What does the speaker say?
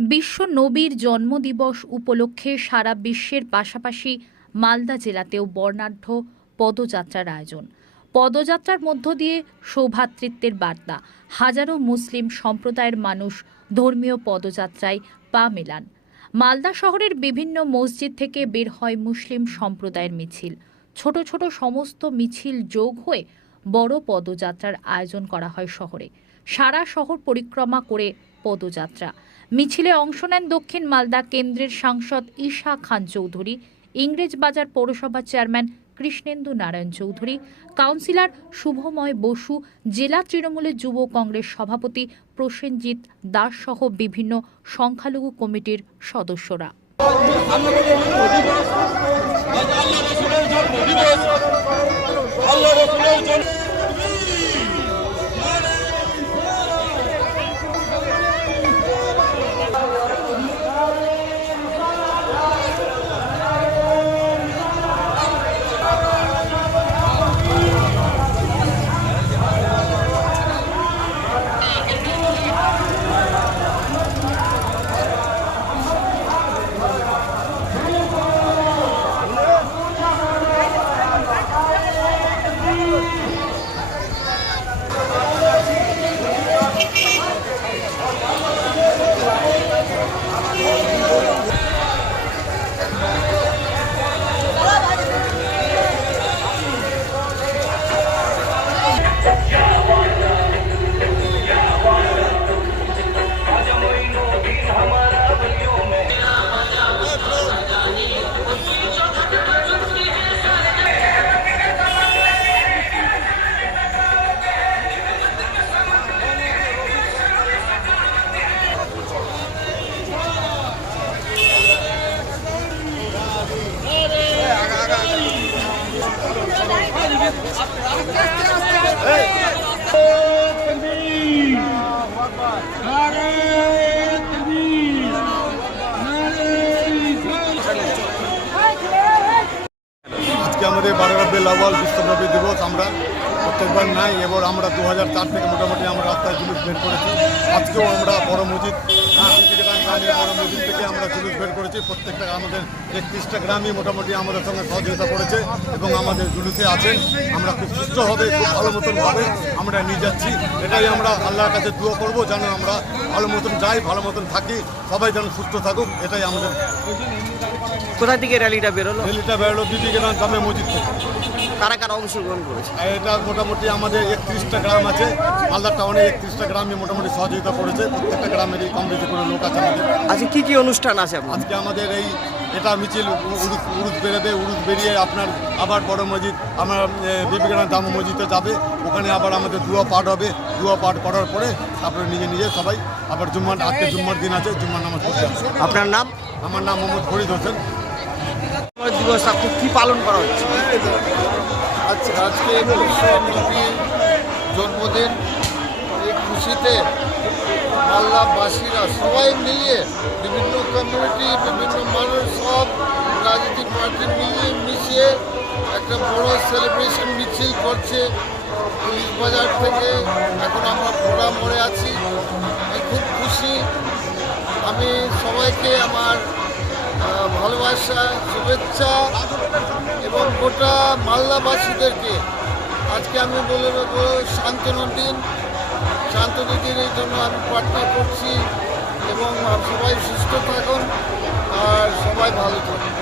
বিশ্ব নবীর জন্মদিবস উপলক্ষে সারা বিশ্বের পাশাপাশি মালদা জেলাতেও বর্ণাঢ্য পদযাত্রার আয়োজন। পদযাত্রার মধ্য দিয়ে সৌভাতৃত্বের বার্তা। হাজারো মুসলিম সম্প্রদায়ের মানুষ ধর্মীয় পদযাত্রায় পা মেলান। মালদা শহরের বিভিন্ন মসজিদ থেকে বের হয় মুসলিম সম্প্রদায়ের মিছিল। ছোট ছোট সমস্ত মিছিল যোগ হয়ে বড় পদযাত্রার আয়োজন করা হয় শহরে। সারা শহর পরিক্রমা করে পদযাত্রা। মিছিলে অংশ নেন দক্ষিণ মালদা কেন্দ্রের সাংসদ ঈশা খান চৌধুরী ইংরেজবাজার পৌরসভার চেয়ারম্যান কৃষ্ণেন্দু নারায়ণ চৌধুরী, কাউন্সিলর শুভময় বসু, জেলা তৃণমূলের যুব কংগ্রেস সভাপতি প্রসেনজিৎ দাস সহ বিভিন্ন সংখ্যালঘু কমিটির সদস্যরা। আল্লাহ Yeah! আমাদের বারো রব্বিল আওয়াল বিশ্বব্যাপী দিবস আমরা প্রত্যেকবার নাই, এবার আমরা দু হাজার চার থেকে মোটামুটি আমরা রাস্তায় জুলুস বের করেছি। আজকেও আমরা বড় মসজিদ হ্যাঁ বড় মসজিদ থেকে আমরা জুলুস বের করেছি, প্রত্যেকটা আমাদের একত্রিশটা গ্রামই মোটামুটি আমাদের সঙ্গে সহযোগিতা করেছে এবং আমাদের জুলুসে আছেন। আমরা খুব সুস্থভাবে খুব ভালো মতন ভাবে আমরা নিয়ে যাচ্ছি। এটাই আমরা আল্লাহর কাছে দোয়া করব, যেন আমরা ভালো মতন যাই, ভালো মতন থাকি, সবাই যেন সুস্থ থাকুক, এটাই আমাদের কোথা থেকে র্যালিটা বেরোলো? রেলিটা বেরোলো বিবিগেরান গ্রামে মসজিদ থেকে। কারা কারা অংশগ্রহণ করেছে? এটা মোটামুটি আমাদের একত্রিশটা গ্রাম আছে। মালদা টাউনে একত্রিশটা গ্রামে মোটামুটি সহযোগিতা করেছে। প্রত্যেকটা গ্রামেরই কম বেশি করে লোক আছে আমাদের। আজকে কি কি অনুষ্ঠান আছে আজকে আমাদের এই এটা মিছিল উরুস উরুস বেরোবে উরুস বেরিয়ে আপনার আবার বড় মসজিদ আমার বিবেকানন্দ জামা মসজিদে যাবে। ওখানে আবার আমাদের দুয়া পাঠ হবে। দুয়া পাঠ করার পরে তারপরে নিজে নিজে সবাই আবার জুম্মার আজকে জুম্মার দিন আছে জুম্মার নামাজ আপনার নাম? আমার নাম মোহাম্মদ ফরিদ হোসেন। দিবস কি পালন করা হচ্ছে? আজ- আজকে জন্মদিন। এই খুশিতে মাল্লাবাসীরা সবাই মিলিয়ে বিভিন্ন কমিউনিটি বিভিন্ন মানুষ সব রাজনৈতিক পার্টি মিলিয়ে মিশিয়ে একটা বড় সেলিব্রেশন মিছিল করছে। পুলিশ বাজার থেকে এখন আমরা পোড়া মোড়ে আছি। খুব খুশি। আমি সবাইকে আমার ভালোবাসা, শুভেচ্ছা এবং গোটা মালদাবাসীদেরকে আজকে আমি বলে দেবো শান্তনুর দিন। শান্তনু দিনের জন্য আমি প্রার্থনা করছি এবং সবাই সুস্থ থাকুন আর সবাই ভালো থাকুন।